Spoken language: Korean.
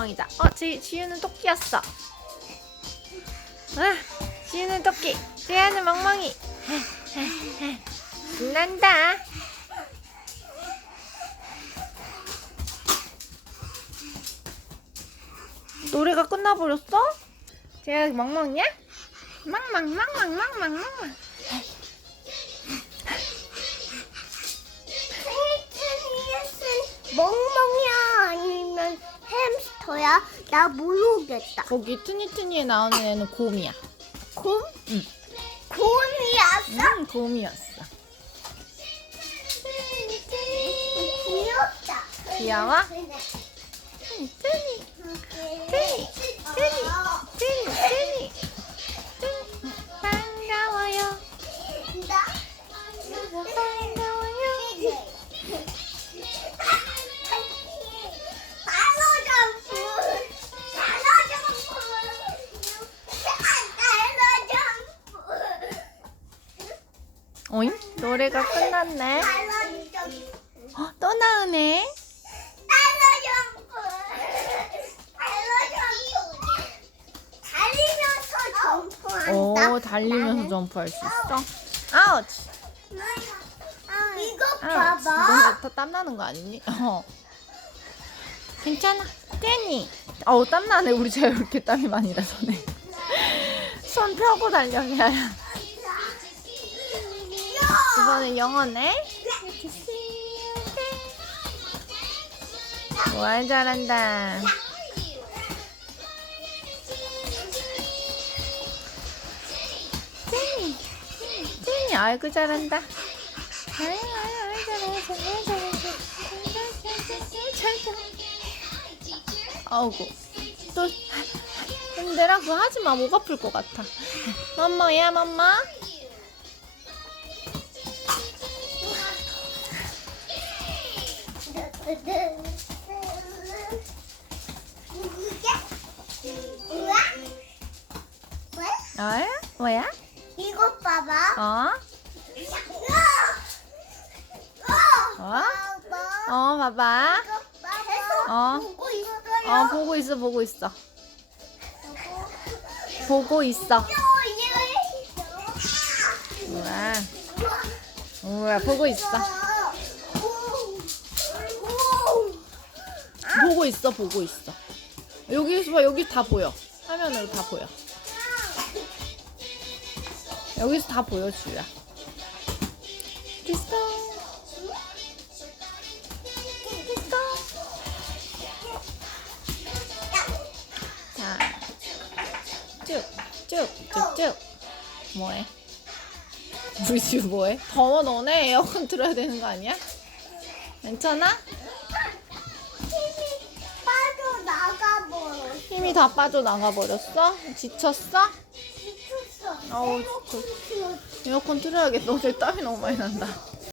멍멍이다. 어, 지, 지유는 토끼였어. 아, 지유는 토끼. 지유는 멍멍이. 신난다. 노래가 끝나버렸어? 제가 멍멍이야? 멍 햄스터야? 나 모르겠다. 거기 트니트니에 나오는 애는 곰이야. 곰? 응. 곰이었어? 응, 곰이었어. 귀엽다. 귀여워? 트니, 어잉? 노래가 끝났네. 어, 또 나오네. 오, 달리면서 점프할 수 있어. 아우치. 이거 아우치. 봐봐. 너무 땀나는 거 아니니? 어. 괜찮아. 떼니. 어우, 땀 나네. 우리 제가 이렇게 땀이 많이 나서 네. 손 펴고 달려야 해. 이번엔 영어네. 와, 잘한다. 떼니. 떼니, 아이고, 잘한다. 아이, 아이, 아이, 잘해, 잘해, 잘해, 잘해. 아우고. 또, 힘들어? 그거 하지 마. 목 아플 것 같아. 맘마야, 맘마. 어? 뭐야? 이거 봐봐. 어? 어? 어, 봐봐. 어. 보고 있어요. 어, 보고 있어, 보고 있어. 보고 있어. 우와. 우와, 보고 있어. 보고 있어, 보고 있어. 여기 봐, 여기 다 보여. 화면으로 다 보여. 여기서 다 보여, 주야. 됐어. 됐어. 자, 쭉, 쭉, 쭉, 쭉. 뭐해? 우리 집 뭐해? 더워 너네 에어컨 틀어야 되는 거 아니야? 괜찮아? 힘이 다 빠져나가 버렸어? 지쳤어? 미쳤어. 아우, 저 에어컨 틀어야겠다. 어제 땀이 너무 많이 난다.